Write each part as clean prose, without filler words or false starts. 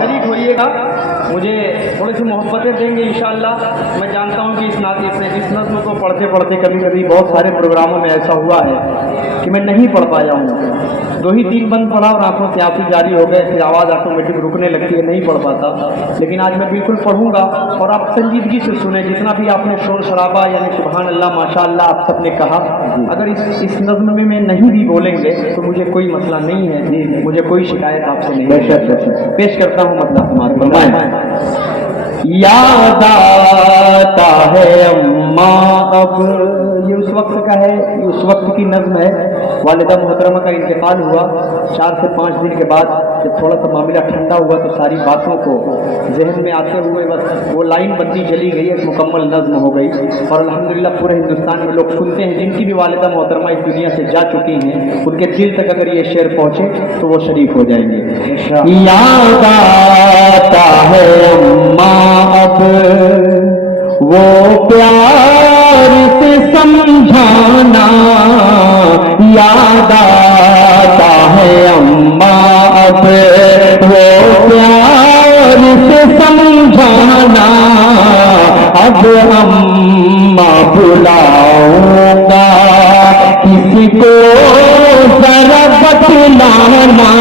शरीक होइएगा, मुझे थोड़ी सी मोहब्बतें देंगे इंशाअल्लाह। मैं जानता हूँ कि इस नज़्म को पढ़ते पढ़ते कभी कभी बहुत सारे प्रोग्रामों में ऐसा हुआ है कि मैं नहीं पढ़ पाया हूँ। 2 ही 3 बंद पढ़ा और आंखों से आंसू जारी हो गए, फिर आवाज़ ऑटोमेटिक रुकने लगती है, नहीं पढ़ पाता। लेकिन आज मैं बिल्कुल पढ़ूंगा और आप संजीदगी से सुने। जितना भी आपने शोर शराबा यानी सुभान अल्लाह माशाअल्लाह आप सबने कहा, अगर इस नज़्म में मैं नहीं भी बोलेंगे तो मुझे कोई मसला नहीं है जी, मुझे कोई शिकायत आपसे नहीं है। पेश करता हूँ मतलब हमारे फरमाएं। याद आता है अम्मा अब, ये उस वक्त का है, ये उस वक्त की नज़्म है। वालिदा मोहतरमा का इंतकाल हुआ 4 से 5 दिन के बाद, जब थोड़ा सा मामला ठंडा हुआ तो सारी बातों को जहन में आते हुए बस वो लाइन बंदी चली गई, एक मुकम्मल नज़्म हो गई। और अल्हम्दुलिल्लाह पूरे हिंदुस्तान में लोग सुनते हैं, जिनकी भी वालिदा मोहतरमा इस दुनिया से जा चुकी हैं, उनके दिल तक अगर ये शेर पहुँचे तो वो शरीक हो जाएंगे। याद आता है अम्मा अब वो प्यार से समझाना, याद आता है अम्मा अब वो प्यार से समझाना। अब अम्मा बुलाऊंगा किसी को जरा बतलाना,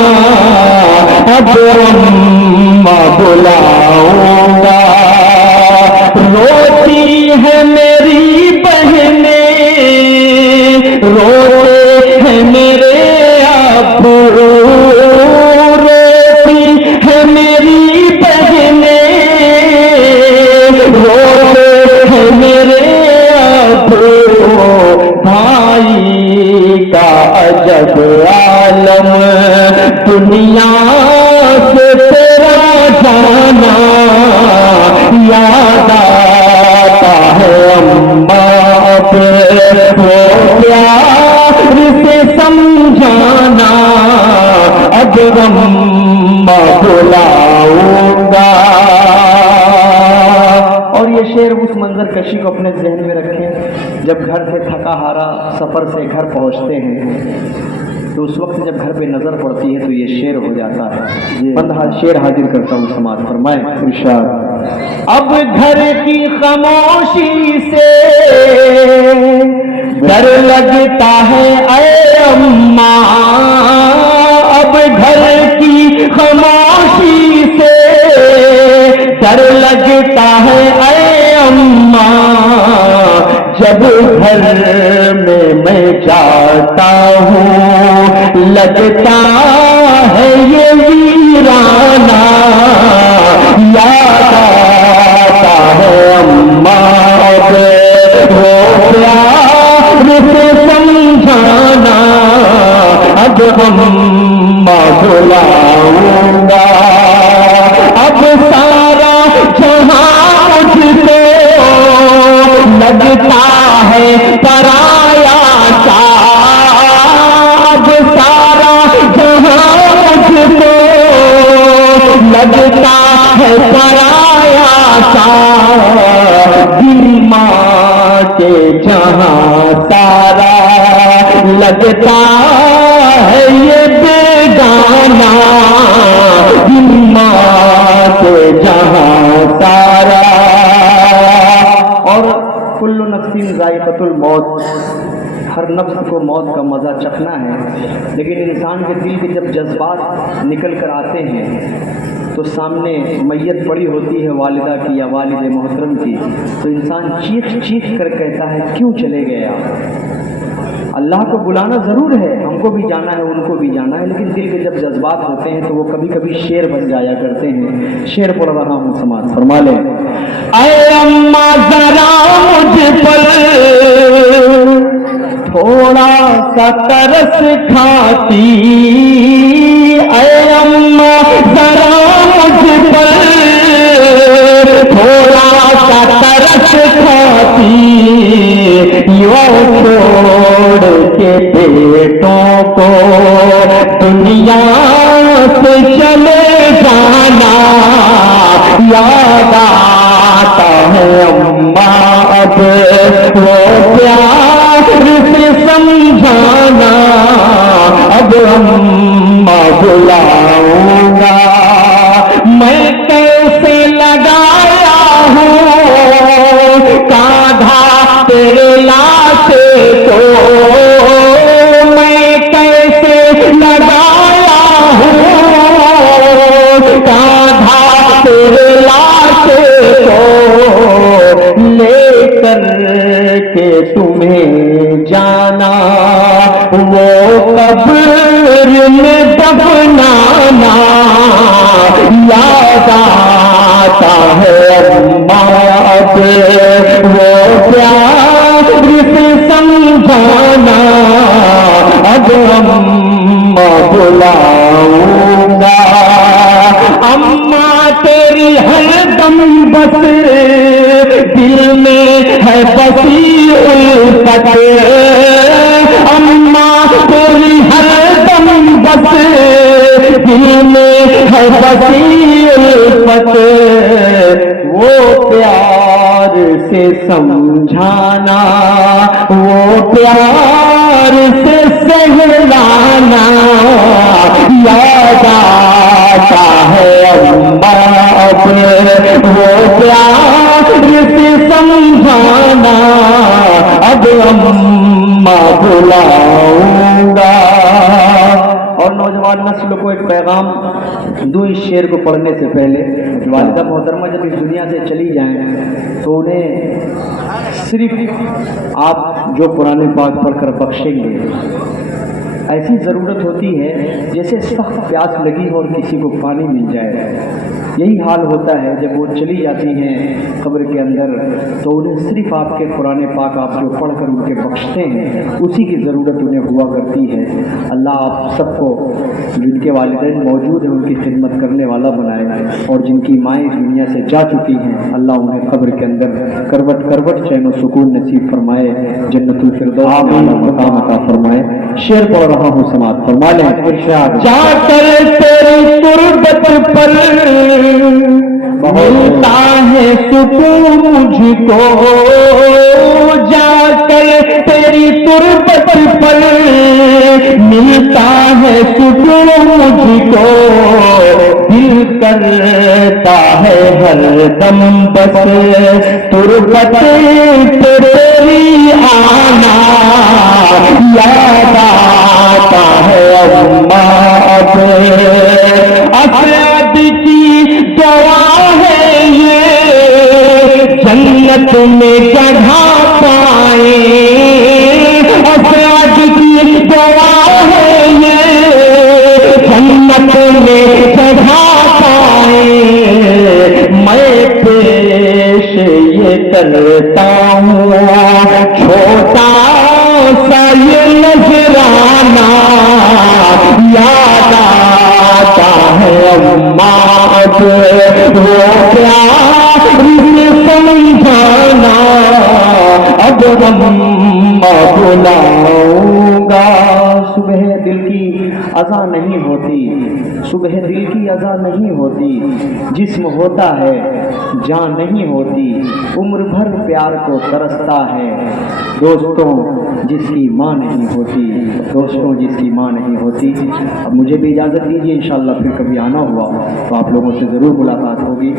अब अम्मा बुलाऊंगा। रोती है मेरी बहनें, रोते हैं मेरे अब्बू, रोती है मेरी बहनें, रोते हैं मेरे अब्बू। भाई का अजब आलम दुनिया से तेरा जाना, याद आता है अम्मा अब वो प्यार से समझाना। अब अम्मा बुलाऊंगा। और ये शेर उस मंजर कशी को अपने जहन में रखें, जब घर से थका हारा सफ़र से घर पहुंचते हैं तो उस वक्त जब घर पे नजर पड़ती है तो ये शेर हो जाता है। शेर हाजिर करता हूँ, समाज फरमाए इरशाद। अब घर की खामोशी से डर लगता है ऐ अम्मा, अब घर की खामोशी से डर लगता है ऐ अम्मा। जब घर में मैं जाता हूँ लगता है ये वीराना, याद आता है अम्मा अब वो प्यार से समझाना। अब अम्मा बुलाऊंगा। अब सारा जहां मुझको लगता है पराया सा, अब सारा जहां मुझको लगता है पराया सा। दिल मां के जहां सारा लगता है ये बेगाना, दिल मां के जहां सारा। और कुल्लु नफ्सिन ज़ाइक़तुल मौत, हर नफ्स को मौत का मज़ा चखना है। लेकिन इंसान के दिल के जब जज्बात निकल कर आते हैं तो सामने मैयत पड़ी होती है वालिदा की या वालिद मोहतरम की, तो इंसान चीख चीख कर कहता है क्यों चले गए आप। अल्लाह को बुलाना ज़रूर है, हमको भी जाना है, उनको भी जाना है, लेकिन दिल के जब जज्बात होते हैं तो वो कभी कभी शेर बन जाया करते हैं। शेर पढ़ रहा हूँ, समाज फरमा ले। ऐ अम्मा जरा मुझ पर थोड़ा सा तरस खाती, ऐ अम्मा जरा मुझ पर थोड़ा सा तरस खाती। यो छोड़ के बेटों को दुनिया से चले जाना, याद आता है अम्मा अब वो प्यार से समझाना। اب اما بلاؤں گا میں کیسے لگایا ہوں کاندھا تیرے لاشے کو میں کیسے لگایا ہوں کاندھا تیرے لاشے کو لے کر کے تمہیں جانا وہ قبر میں دفنانا یاد آتا ہے اما اب وہ پیار سے سمجھانا اب اما بلاؤں گا اما تیری ہر دم بس دل میں ہے بسی الفت اما تیری ہر دم بس دل میں ہے بسی الفت وہ پیار سے سمجھانا وہ پیار سے سہلانا یاد آتا ہے اما اب وہ پیار سے سمجھانا اب اما بلاؤں گا اور نوجوان نسل کو ایک پیغام دوں اس شعر کو پڑھنے سے پہلے والدہ محترمہ جب اس دنیا سے چلی جائیں تو انہیں صرف آپ جو قرآن پاک پڑھ کر بخشیں گے ایسی ضرورت ہوتی ہے جیسے سخت پیاس لگی ہو اور کسی کو پانی مل جائے یہی حال ہوتا ہے جب وہ چلی جاتی ہیں قبر کے اندر تو انہیں صرف آپ کے قرآن پاک آپ جو پڑھ کر ان کے بخشتے ہیں اسی کی ضرورت انہیں ہوا کرتی ہے اللہ آپ سب کو جن کے والدین موجود ہیں ان کی خدمت کرنے والا بنائے اور جن کی مائیں اس دنیا سے جا چکی ہیں اللہ انہیں قبر کے اندر کروٹ کروٹ چین و سکون نصیب فرمائے جنت الفردوس مقام عطا فرمائے شعر پڑھ رہا ہوں سماعت فرما لیں ارشاد جا کر تیری تربت پر ملتا ہے سکون مجھ کو جا کر تیری تربت پر ملتا ہے سکون مجھ کو دل کرتا ہے ہر دم بس تربت تیری آنا یاد آتا ہے اما اب اسعد کی دعا ہے یہ جنت میں جگہ پائے اسعد کی دعا ہے یہ جنت میں جگہ پائے میں پیش یہ کرتا ہوں چھوٹا سا یہ نذرانہ یاد آتا ہے اما اب وہ پیار سے سمجھانا اب اما بلاؤں گا صبح دل کی اذا نہیں ہوتی صبح دل کی اذا نہیں ہوتی جسم ہوتا ہے جان نہیں ہوتی عمر بھر پیار کو ترستا ہے دوستوں جس کی ماں نہیں ہوتی دوستوں جس کی ماں نہیں ہوتی اب مجھے بھی اجازت دیجیے انشاءاللہ پھر کبھی آنا ہوا تو آپ لوگوں سے ضرور ملاقات ہوگی